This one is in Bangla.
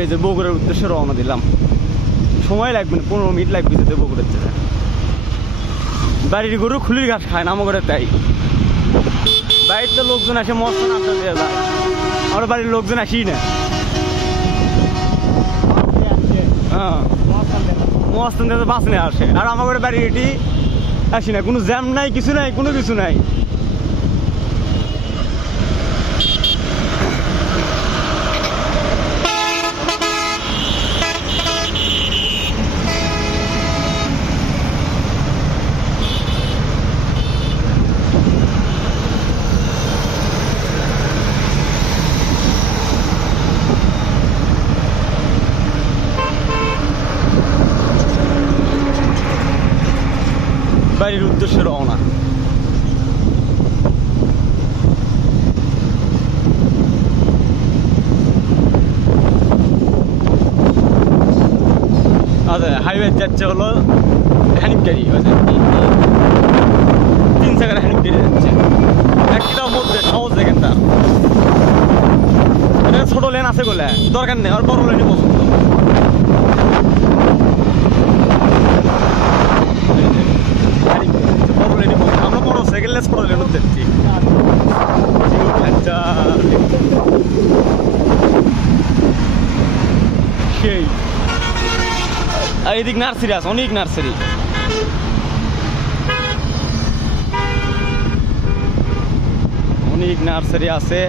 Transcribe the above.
এই যে বগুড়ার উদ্দেশ্যে রওনা দিলাম। সময় লাগবে না, 15 মিনিট লাগবে যেতে বগুড়ার যেতে। বাড়ির গরু খুলির ঘাস খায় না আমাদের, তাই বাড়িতে লোকজন আসে মস্ত নাস্তা দিয়ে যায়, আমার বাড়ির লোকজন আসি না। হ্যাঁ মস্ত বাস নিয়ে আসে, আর আমাদের বাড়ির এটি আসি না, কোনো জ্যাম নাই, কিছু নাই, কোনো কিছু নাই। বাড়ির উদ্দেশ্যে রওনা। আচ্ছা হাইওয়ে যাচ্ছে হলো হ্যানিপকারি, 3 জায়গায় হ্যানিপকারি যাচ্ছে, একটাও মধ্যে সহজ জায়গাটা। এটা ছোট লেন আছে বলে দরকার নেই, আর বড় লেনই পছন্দ। আমরা বড় সাইকেল ছোট লেন যাচ্ছি। সেই আর এদিক নার্সারি আছে, অনেক নার্সারি। অনেক নার্সারি আছে।